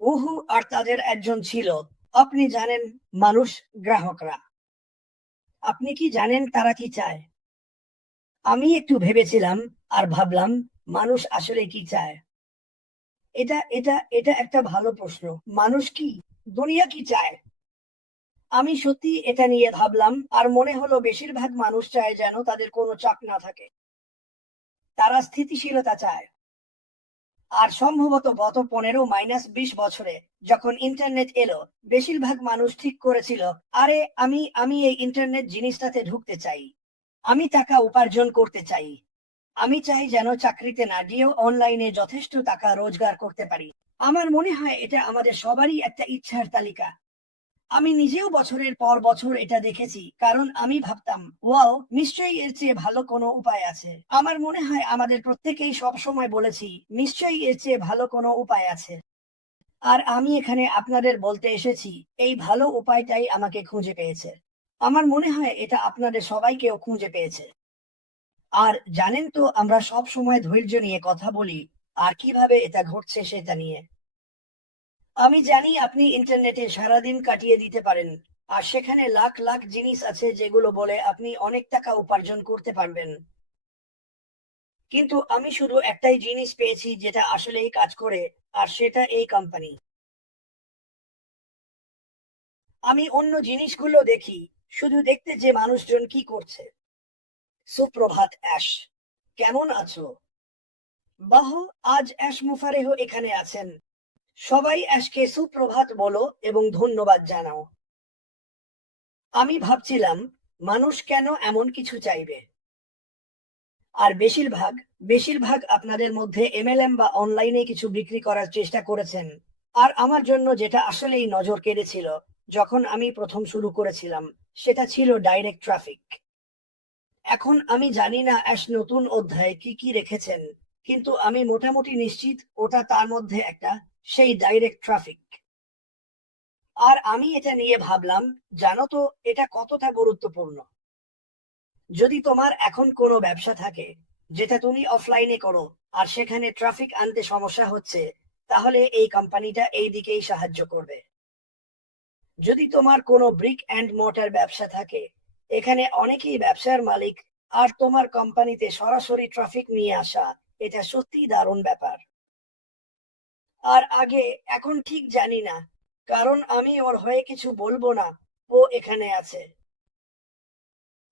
ওহু আর তাদের একজন ছিল। আপনি জানেন, মানুষ, গ্রাহকরা। আপনি কি জানেন তারা কি চায়? আমি একটু ভেবেছিলাম আর ভাবলাম, মানুষ আসলে কি চায়। এটা একটা ভালো প্রশ্ন। মানুষ কি, দুনিয়া কি চায়? আমি সত্যি এটা নিয়ে ভাবলাম আর মনে হলো বেশিরভাগ মানুষ চায় যেন তাদের কোনো চাপ না থাকে। তারা স্থিতিশীলতা চায়। আর সম্ভবত গত 15-20 বছরে যখন ইন্টারনেট এলো, বেশিরভাগ মানুষ ঠিক করেছিল, আরে আমি এই ইন্টারনেট জিনিসটাতে ঢুকতে চাই। আমি টাকা উপার্জন করতে চাই। আমি চাই যেন চাকরিতে না গিয়েও অনলাইনে যথেষ্ট টাকা রোজগার করতে পারি। আমার মনে হয় এটা আমাদের সবারই একটা ইচ্ছার তালিকা। আমি নিজেও বছরের পর বছর এটা দেখেছি, কারণ আমি ভাবতাম, ওয়াও, নিশ্চয়ই এর চেয়ে ভালো কোনো উপায় আছে। আমার মনে হয় আমাদের প্রত্যেকেই সব সময় বলেছি, নিশ্চয়ই এর চেয়ে ভালো কোনো উপায় আছে। আর আমি এখানে আপনাদের বলতে এসেছি, এই ভালো উপায়টাই আমাকে খুঁজে পেয়েছে। আমার মনে হয় এটা আপনাদের সবাইকেও খুঁজে পেয়েছে। আর জানেন তো, আমরা সব সময় ধৈর্য নিয়ে কথা বলি, আর কিভাবে এটা ঘটছে সেটা নিয়ে। আমি জানি আপনি ইন্টারনেটে সারাদিন কাটিয়ে দিতে পারেন, আর সেখানে লাখ লাখ জিনিস আছে যেগুলো বলে আপনি অনেক টাকা উপার্জন করতে পারবেন। কিন্তু আমি শুধু একটাই জিনিস পেয়েছি যেটা আসলেই কাজ করে, আর সেটা এই কোম্পানি। আমি অন্য জিনিসগুলো দেখি, শুধু দেখতে যে মানুষজন কি করছে। সুপ্রভাত অ্যাশ, কেমন আছো? বাহ, আজ অ্যাশ মুফারেহ এখানে আছেন। সবাই অ্যাশকে সুপ্রভাত বলো এবং ধন্যবাদ জানাও। আমি ভাবছিলাম, মানুষ কেন এমন কিছু চাইবে। আর বেশিরভাগ বেশিরভাগ আপনাদের মধ্যে এমএলএম বা অনলাইনে কিছু বিক্রি করার চেষ্টা করেছেন। আর আমার জন্য যেটা আসলেই নজর কেড়েছিল যখন আমি প্রথম শুরু করেছিলাম, সেটা ছিল ডাইরেক্ট ট্রাফিক। এখন আমি জানি না অ্যাশ নতুন অধ্যায়ে কি কি রেখেছেন, কিন্তু আমি মোটামুটি নিশ্চিত ওটা তার মধ্যে একটা, সেই ডাইরেক্ট ট্রাফিক। আর আমি এটা নিয়ে ভাবলাম, জানো তো এটা কতটা গুরুত্বপূর্ণ। যদি তোমার এখন কোনো ব্যবসা থাকে যেটা তুমি অফলাইনে করো, আর সেখানে ট্রাফিক আনতে সমস্যা হচ্ছে, তাহলে এই কোম্পানিটা এই দিকেই সাহায্য করবে। যদি তোমার কোনো ব্রিক অ্যান্ড মর্টার ব্যবসা থাকে, এখানে অনেকেই ব্যবসার মালিক, আর তোমার কোম্পানিতে সরাসরি ট্রাফিক নিয়ে আসা, এটা সত্যিই দারুণ ব্যাপার। আর আগে, এখন ঠিক জানি না, কারণ আমি ওর হয়ে কিছু বলবো না। ও এখানে আছে।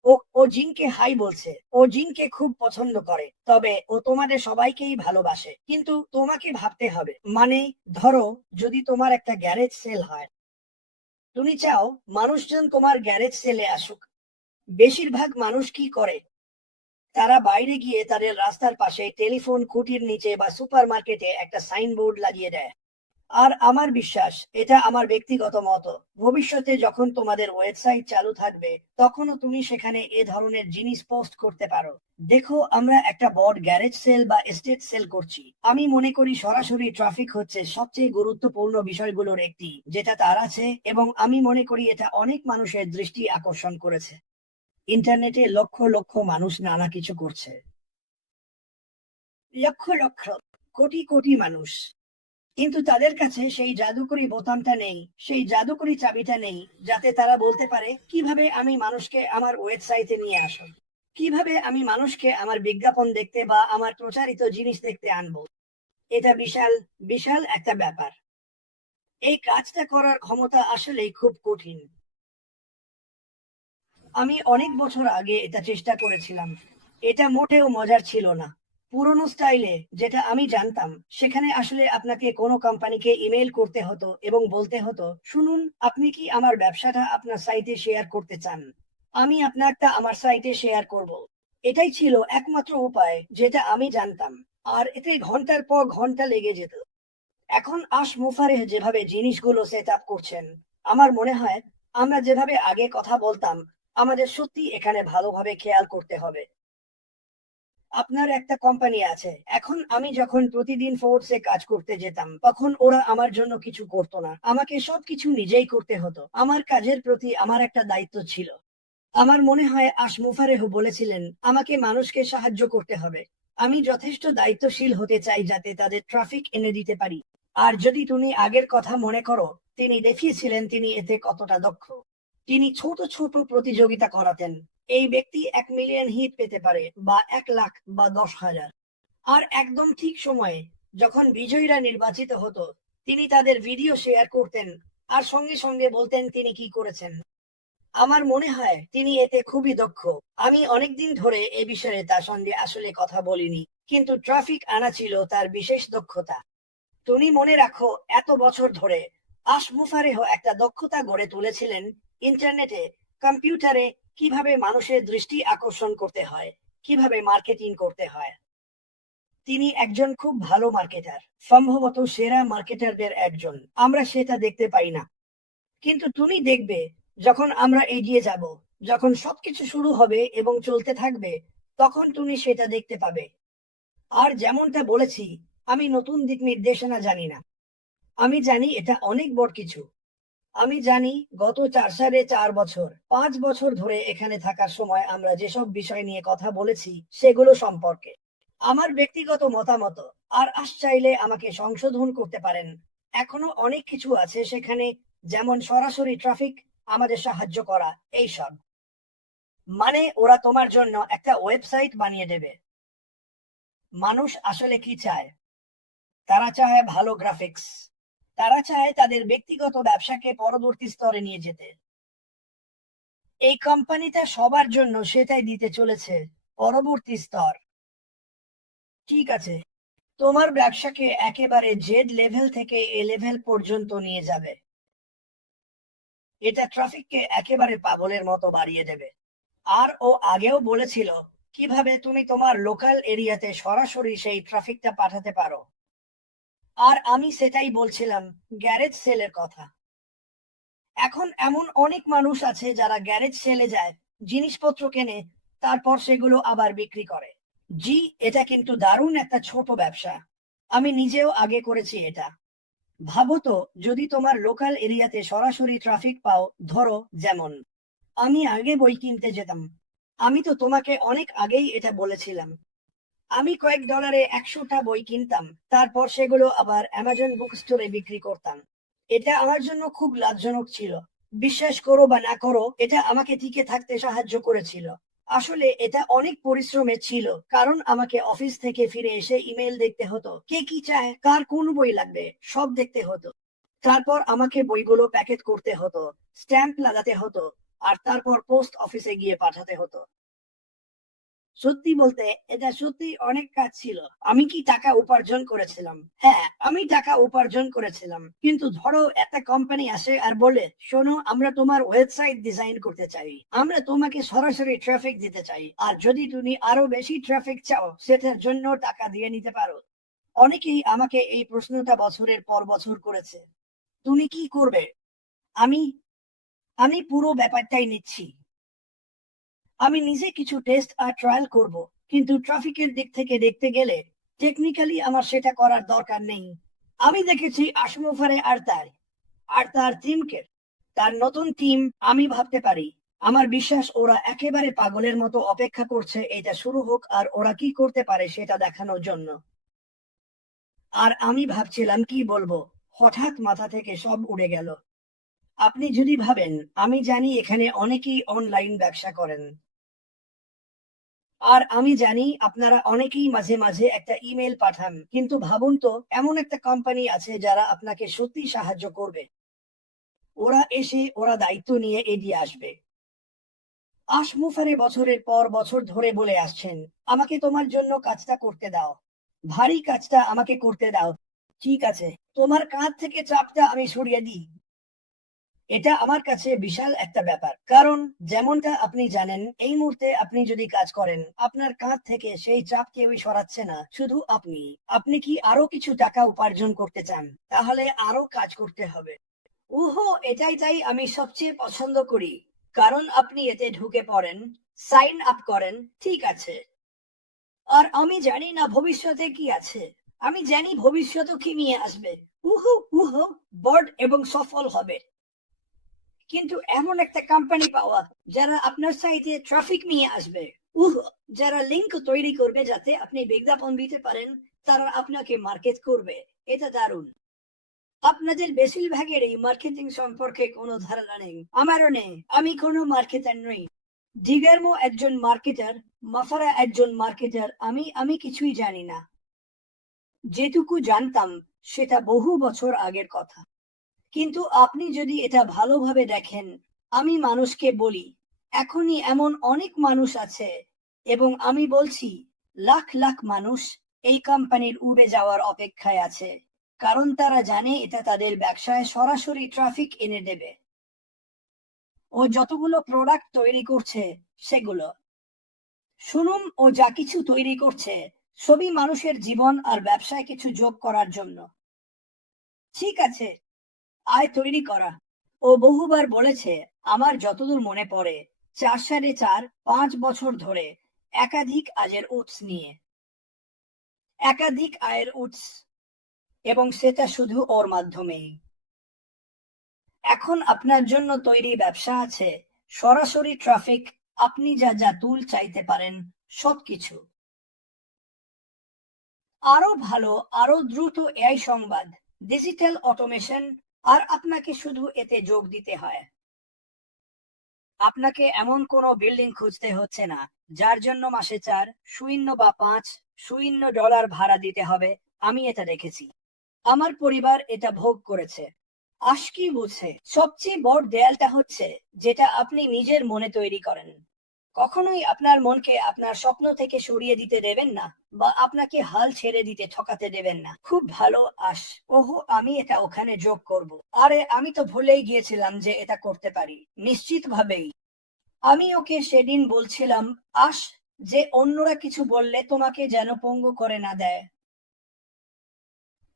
ও ও জিনকে হাই বলছে। ও জিনকে খুব পছন্দ করে, তবে ও তোমাদের সবাইকেই ভালোবাসে। কিন্তু তোমাকে ভাবতে হবে, মানে, ধরো, যদি তোমার একটা গ্যারেজ সেল হয়, তুমি চাও মানুষজন তোমার গ্যারেজ সেলে আসুক। বেশিরভাগ মানুষ কি করে, তারা বাইরে গিয়ে তাদের রাস্তার পাশে টেলিফোন খুঁটির নিচে বা সুপারমার্কেটে একটা সাইনবোর্ড লাগিয়ে দেয়। আর আমার বিশ্বাস, এটা আমার ব্যক্তিগত মত, ভবিষ্যতে যখন তোমাদের ওয়েবসাইট চালু থাকবে, তখনও তুমি সেখানে এ ধরনের জিনিস পোস্ট করতে পারো। দেখো, আমরা একটা বড় গ্যারেজ সেল বা এস্টেট সেল করছি। আমি মনে করি সরাসরি ট্রাফিক হচ্ছে সবচেয়ে গুরুত্বপূর্ণ বিষয়গুলোর একটি, যেটা তার আছে, এবং আমি মনে করি এটা অনেক মানুষের দৃষ্টি আকর্ষণ করেছে। ইন্টারনেটে লক্ষ লক্ষ মানুষ নানা কিছু করছে। লক্ষ লক্ষ, কোটি কোটি মানুষ। কিন্তু তাদের কাছে সেই জাদুকরি বোতামটা নেই, সেই জাদুকরি চাবিটা নেই, যাতে তারা বলতে পারে, কিভাবে আমি মানুষকে আমার ওয়েবসাইটে নিয়ে আসব, কিভাবে আমি মানুষকে আমার বিজ্ঞাপন দেখতে বা আমার প্রচারিত জিনিস দেখতে আনবো। এটা বিশাল, বিশাল একটা ব্যাপার। এই কাজটা করার ক্ষমতা আসলেই খুব কঠিন। আমি অনেক বছর আগে এটা চেষ্টা করেছিলাম। এটা মোটেও মজার ছিল না। পুরোনো স্টাইলে যেটা আমি জানতাম, সেখানে আসলে আপনাকে কোনো কোম্পানিকে ইমেল করতে হতো এবং বলতে হতো, শুনুন, আপনি কি আমার ব্যবসাটা আপনার সাইটে শেয়ার করতে চান? আমি আপনারটা আমার সাইটে শেয়ার করব। এটাই ছিল একমাত্র উপায় যেটা আমি জানতাম। আর এতে ঘন্টার পর ঘন্টা লেগে যেত। এখন আশ মুফারেহ যেভাবে জিনিসগুলো সেট আপ করছেন, আমার মনে হয় আমরা যেভাবে আগে কথা বলতাম, আমাদের সত্যি এখানে ভালোভাবে খেয়াল করতে হবে। আপনার একটা কোম্পানি আছে। এখন আমি যখন প্রতিদিন ফোর্সে কাজ করতে যেতাম, তখন ওরা আমার জন্য কিছু করতো না, আমাকে সবকিছু নিজেই করতে হতো। আমার কাজের প্রতি আমার একটা দায়িত্ব ছিল। আমার মনে হয় আশ মুফারেহ বলেছিলেন, আমাকে মানুষকে সাহায্য করতে হবে। আমি যথেষ্ট দায়িত্বশীল হতে চাই যাতে তাদের ট্রাফিক এনে দিতে পারি। আর যদি তুমি আগের কথা মনে করো, তিনি দেখিয়েছিলেন তিনি এতে কতটা দক্ষ। তিনি ছোট ছোট প্রতিযোগিতা করাতেন। এই ব্যক্তি 1 মিলিয়ন হিট পেতে পারে, বা 1 লাখ, বা 10,000। আর একদম ঠিক সময়ে যখন বিজয়ীরা নির্বাচিত হতো, তিনি তাদের ভিডিও শেয়ার করতেন আর সঙ্গে সঙ্গে বলতেন তিনি কি করেছেন। আমার মনে হয় তিনি এতে খুবই দক্ষ। আমি অনেকদিন ধরে এ বিষয়ে তার সঙ্গে আসলে কথা বলিনি, কিন্তু ট্রাফিক আনা ছিল তার বিশেষ দক্ষতা। তুমি মনে রাখো, এত বছর ধরে আশমুফারেহ একটা দক্ষতা গড়ে তুলেছিলেন ইন্টারনেটে, কম্পিউটারে কিভাবে মানুষের দৃষ্টি আকর্ষণ করতে হয়, কিভাবে মার্কেটিং করতে হয়। তিনি একজন খুব ভালো মার্কেটার, সম্ভবত সেরা মার্কেটারদের একজন। আমরা সেটা দেখতে পাই না, কিন্তু তুমি দেখবে যখন আমরা এগিয়ে যাব, যখন সবকিছু শুরু হবে এবং চলতে থাকবে, তখন তুমি সেটা দেখতে পাবে। আর যেমনটা বলেছি, আমি নতুন দিক নির্দেশনা জানি না। আমি জানি এটা অনেক বড় কিছু। আমি জানি গত 4.5 বছর, 5 বছর ধরে এখানে থাকার সময় আমরা যেসব বিষয় নিয়ে কথা বলেছি সেগুলো সম্পর্কে আমার ব্যক্তিগত মতামত। আর চাইলে আমাকে সংশোধন করতে পারেন। এখনো অনেক কিছু আছে সেখানে, যেমন সরাসরি ট্রাফিক আমাদের সাহায্য করা, এইসব। মানে ওরা তোমার জন্য একটা ওয়েবসাইট বানিয়ে দেবে। মানুষ আসলে কি চায়? তারা চায় ভালো গ্রাফিক্স। তারা চায় তাদের ব্যক্তিগত ব্যবসাকে পরবর্তী স্তরে নিয়ে যেতে। এই কোম্পানিটা সবার জন্য সেটাই দিতে চলেছে, পরবর্তী স্তর। ঠিক আছে, তোমার ব্যবসাকে একেবারে জেড লেভেল থেকে এ লেভেল পর্যন্ত নিয়ে যাবে। এটা ট্রাফিককে একেবারে পাগলের মতো বাড়িয়ে দেবে। আর ও আগেও বলেছিল কিভাবে তুমি তোমার লোকাল এরিয়াতে সরাসরি সেই ট্রাফিকটা পাঠাতে পারো। আর আমি সেটাই বলছিলাম, গ্যারেজ সেলের কথা। এখন এমন অনেক মানুষ আছে যারা গ্যারেজ সেলে যায়, জিনিসপত্র কেনে, তারপর সেগুলো আবার বিক্রি করে। জি, এটা কিন্তু দারুণ একটা ছোট ব্যবসা। আমি নিজেও আগে করেছি এটা। ভাবো তো, যদি তোমার লোকাল এরিয়াতে সরাসরি ট্রাফিক পাও। ধরো, যেমন আমি আগে বই কিনতে যেতাম। আমি তো তোমাকে অনেক আগেই এটা বলেছিলাম। আমি কয়েক ডলারে 100টা বই কিনতাম, তারপর সেগুলো আবার অ্যামাজন বুক স্টোরে বিক্রি করতাম। এটা আমার জন্য খুব লাভজনক ছিল। বিশ্বাস করো বা না করো, এটা আমাকে টিকে থাকতে সাহায্য করেছিল। আসলে এটা অনেক পরিশ্রমের ছিল, কারণ আমাকে অফিস থেকে ফিরে এসে ইমেল দেখতে হতো, কে কি চায়, কার কোন বই লাগবে, সব দেখতে হতো। তারপর আমাকে বইগুলো প্যাকেট করতে হতো, স্ট্যাম্প লাগাতে হতো, আর তারপর পোস্ট অফিসে গিয়ে পাঠাতে হতো। সত্যি বলতে এটা সত্যি অনেক কাজ ছিল। আমি কি টাকা উপার্জন করেছিলাম? হ্যাঁ, আমি টাকা উপার্জন করেছিলাম। কিন্তু ধরো একটা কোম্পানি আসে আর বলে, শোনো, আমরা তোমার ওয়েবসাইট ডিজাইন করতে চাই, আমরা তোমাকে সরাসরি ট্রাফিক দিতে চাই, আর যদি তুমি আরো বেশি ট্রাফিক চাও সেটার জন্য টাকা দিয়ে নিতে পারো। অনেকেই আমাকে এই প্রশ্নটা বছরের পর বছর করেছে, তুমি কি করবে? আমি আমি পুরো ব্যাপারটাই নিচ্ছি। আমি নিজে কিছু টেস্ট আর ট্রায়াল করব, কিন্তু ট্রাফিকের দিক থেকে দেখতে গেলে টেকনিক্যালি আমার সেটা করার দরকার নেই। আমি দেখেছি আশমুফারে আর তার টিমকে, তার নতুন টিম। আমি ভাবতে পারি, আমার বিশ্বাস ওরা একেবারে পাগলের মতো অপেক্ষা করছে এটা শুরু হোক আর ওরা কি করতে পারে সেটা দেখানোর জন্য। আর আমি ভাবছিলাম কি বলবো, হঠাৎ মাথা থেকে সব উড়ে গেল। আপনি যদি ভাবেন, আমি জানি এখানে অনেকেই অনলাইন ব্যবসা করেন। আর আমি জানি আপনারা অনেকেই মাঝে মাঝে একটা ইমেল পাঠান, কিন্তু ভাবুন তো, এমন একটা কোম্পানি আছে যারা আপনাকে সত্যি সাহায্য করবে। ওরা দায়িত্ব নিয়ে এগিয়ে আসবে। আশমুফারে বছরের পর বছর ধরে বলে আসছেন, আমাকে তোমার জন্য কাজটা করতে দাও, ভারী কাজটা আমাকে করতে দাও। ঠিক আছে, তোমার কাঁধ থেকে চাপটা আমি সরিয়ে দিই। এটা আমার কাছে বিশাল একটা ব্যাপার, কারণ যেমনটা আপনি জানেন, এই মুহূর্তে আপনি যদি কাজ করেন, আপনার কাঁধ থেকে সেই চাপ কেউই সরাচ্ছে না, শুধু আপনি। আপনি কি আরো কিছু টাকা উপার্জন করতে চান? তাহলে আরো কাজ করতে হবে। উহো, এটাই তাই আমি সবচেয়ে পছন্দ করি, কারণ আপনি এতে ঢুকে পড়েন, সাইন আপ করেন, ঠিক আছে। আর আমি জানি না ভবিষ্যতে কি আছে। আমি জানি ভবিষ্যতে কি নিয়ে আসবে। উহু উহু, বড় এবং সফল হবে। কিন্তু এমন একটা কোম্পানি পাওয়া যারা আপনার সাইটে ট্রাফিক নিয়ে আসবে, উহ, যারা লিংক তৈরি করবে যাতে আপনি বিজ্ঞাপন দিতে পারেন, তারা আপনাকে মার্কেট করবে, এটা দারুণ। আপনাদের বেশিরভাগেরই মার্কেটিং সম্পর্কে কোনো ধারণা নেই, আমারও নেই। আমি কোনো মার্কেটার নই। ডিগার্মো একজন মার্কেটার, মাফারা একজন মার্কেটার। আমি কিছুই জানি না। যেটুকু জানতাম সেটা বহু বছর আগের কথা। কিন্তু আপনি যদি এটা ভালোভাবে দেখেন, আমি মানুষকে বলি, এখনই এমন অনেক মানুষ আছে, এবং আমি বলছি লাখ লাখ মানুষ এই কোম্পানির উড়ে যাওয়ার অপেক্ষায় আছে, কারণ তারা জানে এটা তাদের ব্যবসায় সরাসরি ট্রাফিক এনে দেবে। ও যতগুলো প্রোডাক্ট তৈরি করছে সেগুলো শুনুন, ও যা কিছু তৈরি করছে সবই মানুষের জীবন আর ব্যবসায় কিছু যোগ করার জন্য। ঠিক আছে, আয় তৈরি করা। ও বহুবার বলেছে, আমার যতদূর মনে পড়ে, 4.5 বছর ধরে একাধিক আয়ের উৎস, এবং সেটা শুধু ওর মাধ্যমেই। এখন আপনার জন্য তৈরি ব্যবসা আছে, সরাসরি ট্রাফিক, আপনি যা যা টুল চাইতে পারেন সবকিছু। আরো ভালো, আরো দ্রুত এআই সংবাদ, ডিজিটাল অটোমেশন, আর আপনাকে শুধু এতে যোগ দিতে হয়। আপনাকে এমন কোনো বিল্ডিং খুঁজতে হচ্ছে না যার জন্য মাসে 4 বা 5 ডলার ভাড়া দিতে হবে। আমি এটা দেখেছি, আমার পরিবার এটা ভোগ করেছে। আশকি বুঝে সবচেয়ে বড় দেয়ালটা হচ্ছে যেটা আপনি নিজের মনে তৈরি করেন। কখনোই আপনার মনকে আপনার স্বপ্ন থেকে সরিয়ে দিতে দেবেন না, বা আপনাকে হাল ছেড়ে দিতে ঠকাতে দেবেন না। খুব ভালো আশ। ওহো, আমি এটা ওখানে যোগ করব। আরে, আমি তো ভুলেই গিয়েছিলাম যে এটা করতে পারি। নিশ্চিতভাবেই। আমি ওকে সেদিন বলছিলাম, আশ, যে অন্যরা কিছু বললে তোমাকে যেন পঙ্গু করে না দেয়।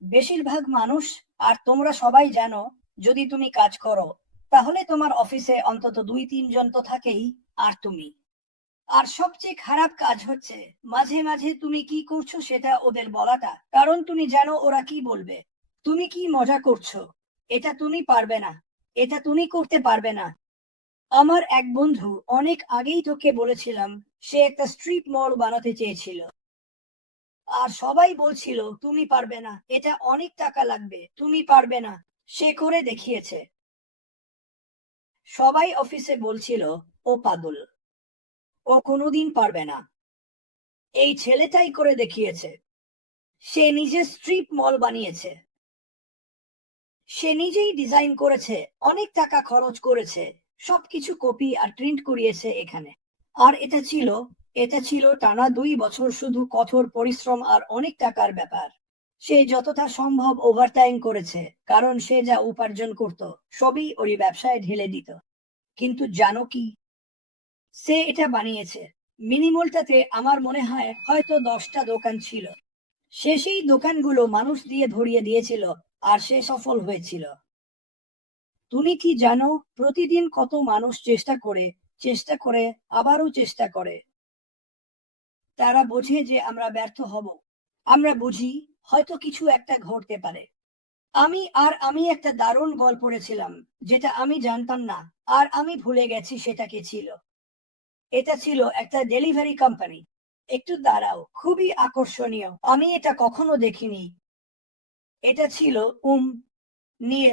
বেশিরভাগ মানুষ, আর তোমরা সবাই জানো, যদি তুমি কাজ করো তাহলে তোমার অফিসে অন্তত 2-3 জন তো থাকেই, আর তুমি। আর সবচেয়ে খারাপ কাজ হচ্ছে মাঝে মাঝে তুমি কি করছো সেটা ওদের বলাটা, কারণ তুমি জানো ওরা কি বলবে। তুমি কি মজা করছো? এটা তুমি পারবে না, এটা তুমি করতে পারবে না। আমার এক বন্ধু অনেক আগেই তোকে বলেছিলাম, সে একটা স্ট্রিট মল বানাতে চেয়েছিল, আর সবাই বলছিল তুমি পারবে না, এটা অনেক টাকা লাগবে, তুমি পারবে না। সে করে দেখিয়েছে। সবাই অফিসে বলছিল ও পাগল, ও কোনোদিন পারবে না। এই ছেলেটাই করে দেখিয়েছে। সে নিজে স্ট্রিপ মল বানিয়েছে, সে নিজেই ডিজাইন করেছে, অনেক টাকা খরচ করেছে, সবকিছু কপি আর প্রিন্ট করিয়েছে এখানে। আর এটা ছিল টানা 2 বছর শুধু কঠোর পরিশ্রম আর অনেক টাকার ব্যাপার। সে যতটা সম্ভব ওভারটাইম করেছে, কারণ সে যা উপার্জন করত সবই ওই ব্যবসায় ঢেলে দিত। কিন্তু জানো কি, সে এটা বানিয়েছে। মিনিমলটাতে আমার মনে হয় হয়তো 10টা দোকান ছিল। সে সেই দোকানগুলো মানুষ দিয়ে ভরিয়ে দিয়েছিল, আর সে সফল হয়েছিল। তুমি কি জানো প্রতিদিন কত মানুষ চেষ্টা করে আবারও চেষ্টা করে? তারা বোঝে যে আমরা ব্যর্থ হব। আমরা বুঝি হয়তো কিছু একটা ঘটতে পারে। আমি একটা দারুণ গল্প পড়েছিলাম, যেটা আমি জানতাম না, আর আমি ভুলে গেছি সেটা কি ছিল। এটা ছিল একটা ডেলিভারি কোম্পানি। একটু দাঁড়াও, খুবই আকর্ষণীয়, আমি এটা কখনো দেখিনি। এটা ছিল নিয়ে।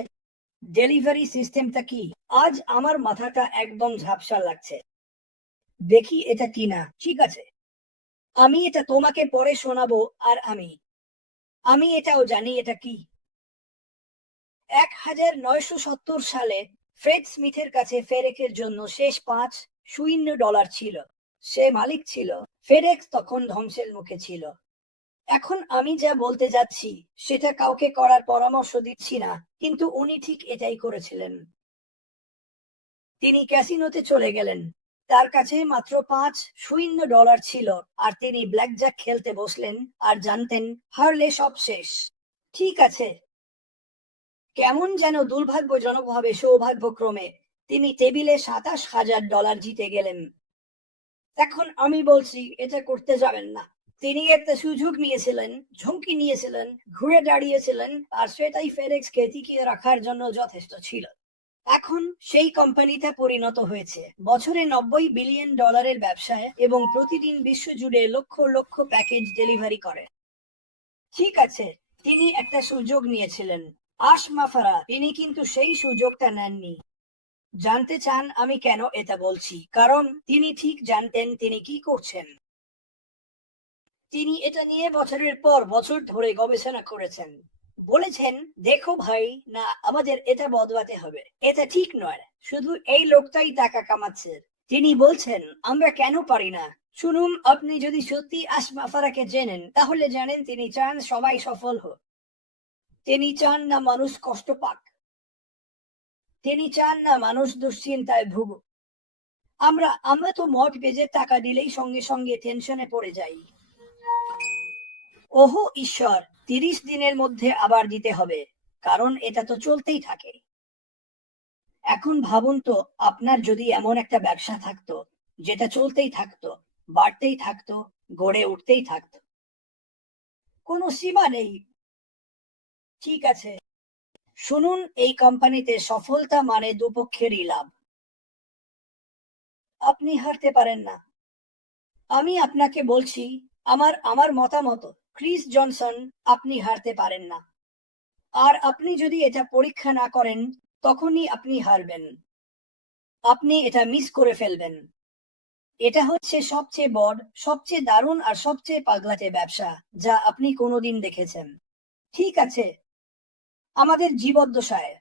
ডেলিভারি সিস্টেমটা কি? আজ আমার মাথাটা একদম ঝাপসা লাগছে। দেখি এটা কি না। ঠিক আছে, আমি এটা তোমাকে পরে শোনাবো। আর আমি এটাও জানি এটা কি। 1970 সালে ফ্রেড স্মিথের কাছে ফেরেকের জন্য শেষ $5 ছিল। সে মালিক ছিল। ফেডেক্স তখন ধ্বংসের মুখে ছিল। এখন আমি যা বলতে যাচ্ছি সেটা কাউকে করার পরামর্শ দিচ্ছি না, কিন্তু উনি ঠিক এটাই করেছিলেন। তিনি ক্যাসিনোতে চলে গেলেন। তার কাছে মাত্র $5 ছিল, আর তিনি ব্ল্যাকজ্যাক খেলতে বসলেন, আর জানতেন হারলে সব শেষ। ঠিক আছে, কেমন যেন দুর্ভাগ্যজনকভাবে সৌভাগ্যক্রমে তিনি টেবিলে $27,000 জিতে গেলেন। এখন আমি বলছি এটা করতে যাবেন না। তিনি একটা সুযোগ নিয়েছিলেন, ঝুঁকি নিয়েছিলেন, ঘুরে দাঁড়িয়েছিলেন, আর সেটাই ফেডেক্সকে টিকিয়ে রাখার জন্য যথেষ্ট ছিল। এখন সেই কোম্পানিটা পরিণত হয়েছে বছরে $90 বিলিয়ন ব্যবসায়, এবং প্রতিদিন বিশ্বজুড়ে লক্ষ লক্ষ প্যাকেজ ডেলিভারি করে। ঠিক আছে, তিনি একটা সুযোগ নিয়েছিলেন, আশমাফারা তিনি কিন্তু সেই সুযোগটা নেননি। জানতে চান আমি কেন এটা বলছি? কারণ তিনি ঠিক জানতেন তিনি কি করছেন। তিনি এটা নিয়ে বছরের পর বছর ধরে গবেষণা করেছেন। বলেছেন, দেখো ভাই, না আমাদের এটা বদলাতে হবে, এটা ঠিক নয়, শুধু এই লোকটাই টাকা কামাচ্ছে। তিনি বলছেন, আমরা কেন পারি না? শুনুন, আপনি যদি সত্যি আশমাফারাকে জেনেন তাহলে জানেন তিনি চান সবাই সফল হোক। তিনি চান না মানুষ কষ্ট পাক। তিনি চান না মানুষ দুশ্চিন্তায় ভুগুক। আমরা আমরা তো মর্টগেজের টাকা দিলেই সঙ্গে সঙ্গে টেনশনে পড়ে যাই। ওহো ঈশ্বর, 30 দিনের মধ্যে আবার দিতে হবে, কারণ এটা তো চলতেই থাকে। এখন ভাবুন তো, আপনার যদি এমন একটা ব্যবসা থাকতো যেটা চলতেই থাকতো, বাড়তেই থাকতো, গড়ে উঠতেই থাকতো, কোনো সীমা নেই। ঠিক আছে, শুনুন, এই কোম্পানিতে সফলতা মানে দুপক্ষেরই লাভ। আপনি হারতে পারেন না। আমি আপনাকে বলছি, আমার আমার মতামত, ক্রিস জনসন, আপনি হারতে পারেন না। আর আপনি যদি এটা পরীক্ষা না করেন তখনই আপনি হারবেন। আপনি এটা মিস করে ফেলবেন। এটা হচ্ছে সবচেয়ে বড়, সবচেয়ে দারুণ আর সবচেয়ে পাগলাটে ব্যবসা যা আপনি কোনোদিন দেখেছেন। ঠিক আছে, আমাদের জীবদ্দশায়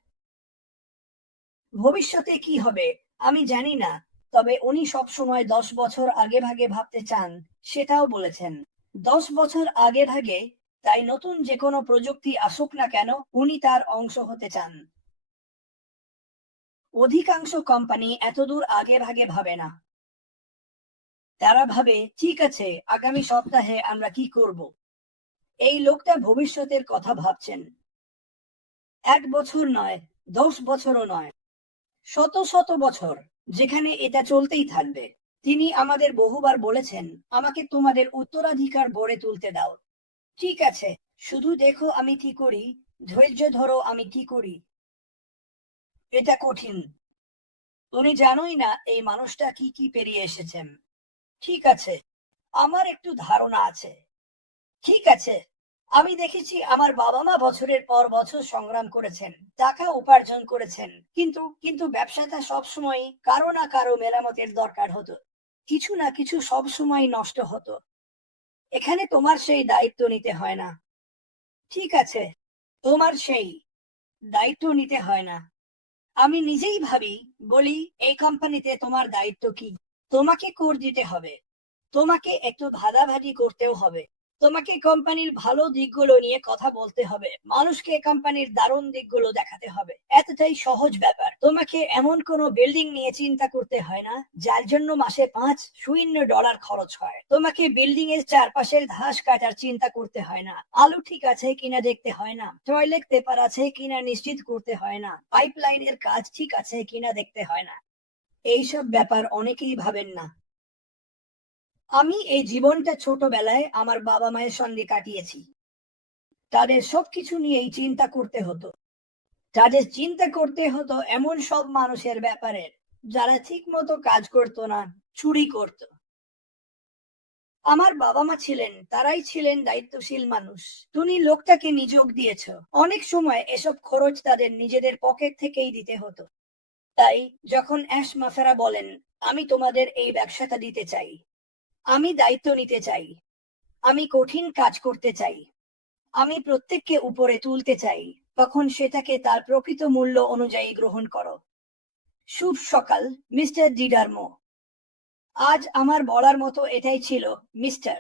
ভবিষ্যতে কি হবে আমি জানি না, তবে উনি সবসময় 10 বছর আগে ভাগে ভাবতে চান, সেটাও বলেছেন। 10 বছর আগে ভাগে, তাই নতুন যে কোনো প্রযুক্তি আসুক না কেন উনি তার অংশ হতে চান। অধিকাংশ কোম্পানি এতদূর আগে ভাগে ভাবে না। তারা ভাবে, ঠিক আছে, আগামী সপ্তাহে আমরা কি করব। এই লোকটা ভবিষ্যতের কথা ভাবছেন। 1 বছর নয়, 10 বছরও নয়, শত শত বছর, যেখানে এটা চলতেই থাকবে। তিনি আমাদের বহুবার বলেছেন, আমাকে তোমাদের উত্তরাধিকার গড়ে তুলতে দাও। ঠিক আছে, শুধু দেখো আমি কি করি, ধৈর্য ধরো আমি কি করি। এটা কঠিন। তুমি জানোই না এই মানুষটা কি কি পেরিয়ে এসেছেন। ঠিক আছে, আমার একটু ধারণা আছে। ঠিক আছে, আমি দেখেছি আমার বাবা মা বছরের পর বছর সংগ্রাম করেছেন, টাকা উপার্জন করেছেন, কিন্তু কিন্তু ব্যবসাটা সবসময় কারো না কারো মেরামতের দরকার হতো। কিছু না কিছু সব সময় নষ্ট হতো। এখানে তোমার সেই দায়িত্ব নিতে হয় না। ঠিক আছে, তোমার সেই দায়িত্ব নিতে হয় না। আমি নিজেই ভাবি, বলি, এই কোম্পানিতে তোমার দায়িত্ব কি? তোমাকে কর দিতে হবে, তোমাকে একটু ভাগাভাগি করতেও হবে, তোমাকে কোম্পানির ভালো দিকগুলো নিয়ে কথা বলতে হবে, মানুষকে কোম্পানির দারুণ দিকগুলো দেখাতে হবে। এতটাই সহজ ব্যাপার। তোমাকে এমন কোনো বিল্ডিং নিয়ে চিন্তা করতে হয় না যার জন্য মাসে $5 খরচ হয়। তোমাকে বিল্ডিং এর চারপাশের ঘাস কাটার চিন্তা করতে হয় না। আলু ঠিক আছে কিনা দেখতে হয় না, টয়লেট পেপার আছে কিনা নিশ্চিত করতে হয় না, পাইপলাইনের কাজ ঠিক আছে কিনা দেখতে হয় না। এইসব ব্যাপার অনেকেই ভাবেন না। আমি এই জীবনটা ছোটবেলায় আমার বাবা মায়ের সঙ্গে কাটিয়েছি। তাদের সবকিছু নিয়েই চিন্তা করতে হতো। তাদের চিন্তা করতে হতো এমন সব মানুষের ব্যাপারে যারা ঠিক মতো কাজ করতো না, চুরি করত। আমার বাবা মা ছিলেন, তারাই ছিলেন দায়িত্বশীল মানুষ। তুমি লোকটাকে নিযোগ দিয়েছ, অনেক সময় এসব খরচ তাদের নিজেদের পকেট থেকেই দিতে হতো। তাই যখন অ্যাশ মাফেরা বলেন, আমি তোমাদের এই ব্যবসাটা দিতে চাই, আমি দায়িত্ব নিতে চাই, আমি কঠিন কাজ করতে চাই, আমি প্রত্যেককে উপরে তুলতে চাই, তখন সেটাকে তার প্রকৃত মূল্য অনুযায়ী গ্রহণ করো। শুভ সকাল, মিস্টার ডিডারমো। আজ আমার বলার মতো এটাই ছিল, মিস্টার।